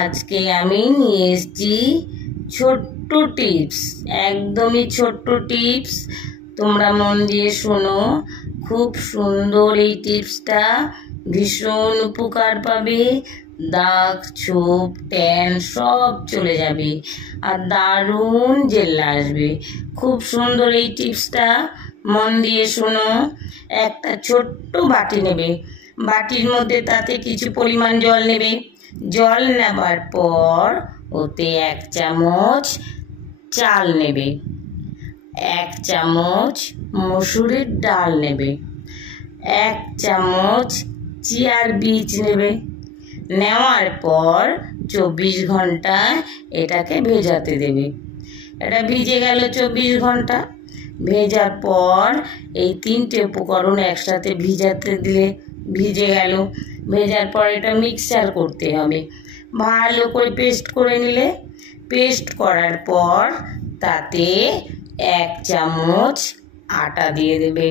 আজকে আমি নিয়ে এসেছি ছোট্ট টিপস, একদমই ছোট্ট টিপস। তোমরা মন দিয়ে শোনো, খুব সুন্দর এই টিপসটা, ভীষণ উপকার পাবে। দাগ, ছোপ, ট্যান সব চলে যাবে আর দারুণ জেল আসবে। খুব সুন্দর এই টিপসটা, মন দিয়ে শোনো। একটা ছোট্ট বাটি নেবে, বাটির মধ্যে তাতে কিছু পরিমাণ জল নেবে। জল নেবার পর ওতে 1 চামচ চাল নেবে, 1 চামচ মসুরের ডাল নেবে, 1 চামচ চিয়ার বীজ নেবে। নেওয়ার পর 24 ঘন্টা এটাকে ভেজাতে দেবে। এটা ভিজে গেল 24 ঘন্টা। ভেজার পর এই 3টে উপকরণ একসাথে ভিজাতে দিলে ভিজে গেল। ভেজার পর এটা মিক্সচার করতে হবে, ভালো করে পেস্ট করে নিলে। পেস্ট করার পর তাতে 1 চামচ আটা দিয়ে দেবে।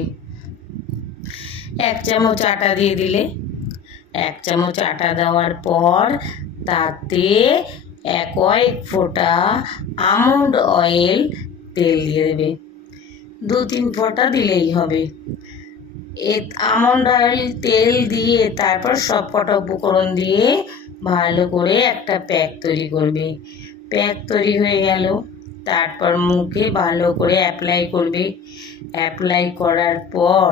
1 চামচ আটা দিয়ে দিলে, 1 চামচ আটা দেওয়ার পর তাতে 1 ফোঁটা আমন্ড অয়েল তেল দিয়ে দেবে। 2-3 ফোঁটা দিলেই হবে। আমন্ড অয়েল তেল দিয়ে তারপর সব কটা উপকরণ দিয়ে ভালো করে একটা প্যাক তৈরি করবে। প্যাক তৈরি হয়ে গেল, তারপর মুখে ভালো করে অ্যাপ্লাই করবে। অ্যাপ্লাই করার পর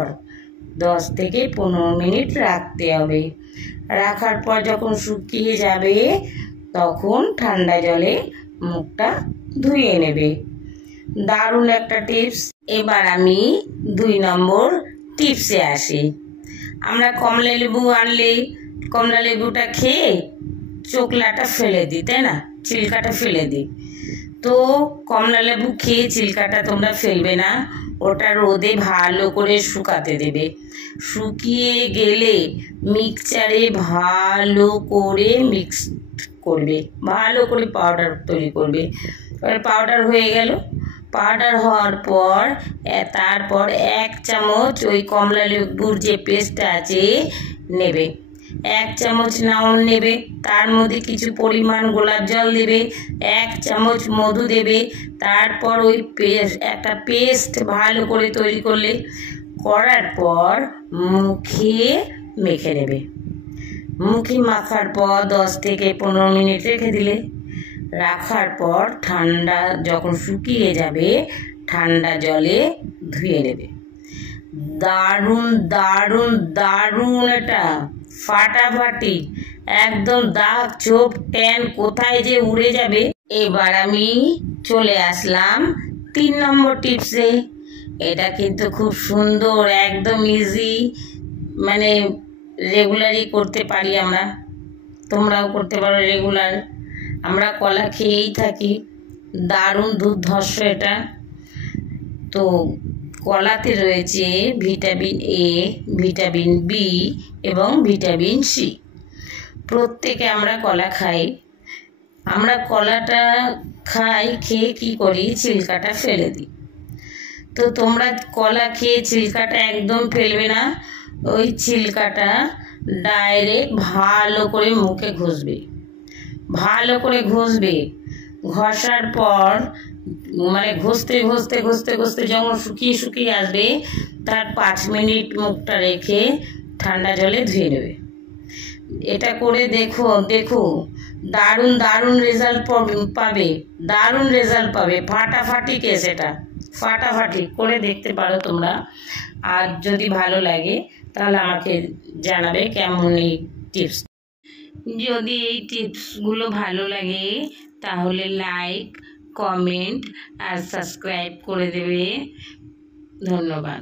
10 থেকে 15 মিনিট রাখতে হবে। রাখার পর যখন শুকিয়ে যাবে তখন ঠান্ডা জলে মুখটা ধুয়ে নেবে। দারুণ একটা টিপস। এবার আমি 2 নম্বর টিপসে আসি। আমরা কমলা লেবু আনলে কমলা লেবুটা খেয়ে চোকলাটা ফেলে দিই, তাই না? ছিলকাটা ফেলে দিই। তো কমলা লেবু খেয়ে ছিলকাটা তোমরা ফেলবে না, ওটা রোদে ভালো করে শুকাতে দেবে। শুকিয়ে গেলে মিক্সচারে ভালো করে মিক্স করবে, ভালো করে পাউডার তৈরি করবে। এবার পাউডার হয়ে গেল। পাউডার হওয়ার পর তারপর 1 চামচ ওই কমলা লেবুর যে পেস্টটা আছে নেবে। 1 চামচ নাউন নেবে, তার মধ্যে কিছু পরিমাণ গোলাপ জল দেবে, 1 চামচ মধু দেবে। তারপর ওই একটা পেস্ট ভালো করে তৈরি করলে, করার পর মুখে মেখে নেবে। মুখে মাখার পর 10 থেকে 15 মিনিট রেখে দিলে। রাখার পর ঠান্ডা যখন শুকিয়ে যাবে ঠান্ডা জলে ধুয়ে নেবে। দারুণ দারুণ দারুণ, এটা ফাটাফাটি একদম, দাগ, ছোপ, ট্যান কোথায় যে উড়ে যাবে। এবার আমি চলে আসলাম 3 নম্বর টিপসে। এটা কিন্তু খুব সুন্দর, একদম ইজি, মানে রেগুলারই করতে পারি আমরা। তোমরাও করতে পারো রেগুলার। আমরা কলা খেয়েই থাকি, দারুণ দুর্ধর্ষ এটা। তো কলাতে রয়েছে ভিটামিন এ, ভিটামিন বি এবং ভিটামিন সি। প্রত্যেকে আমরা কলা খাই। আমরা কলাটা খাই, খেয়ে কি করি, ছিলকাটা ফেলে দিই। তো তোমরা কলা খেয়ে ছিলকাটা একদম ফেলবে না। ওই ছিলকাটা ডাইরেক্ট ভালো করে মুখে ঘষবে, ভালো করে ঘষবে। ঘষার পর মানে ঘষতে ঘষতে ঘষতে ঘষতে যখন শুকিয়ে শুকিয়ে আসবে তার 5 মিনিট মুখটা রেখে ঠান্ডা জলে ধুয়ে নেবে। এটা করে দেখো, দেখো দারুণ দারুণ রেজাল্ট পাবে, দারুণ রেজাল্ট পাবে। ফাটাফাটি কেস, এটা ফাটাফাটি করে দেখতে পারো তোমরা। আর যদি ভালো লাগে তাহলে আমাকে জানাবে কেমন এই টিপস। যদি এই টিপসগুলো ভালো লাগে তাহলে লাইক, কমেন্ট আর সাবস্ক্রাইব করে দেবে। ধন্যবাদ।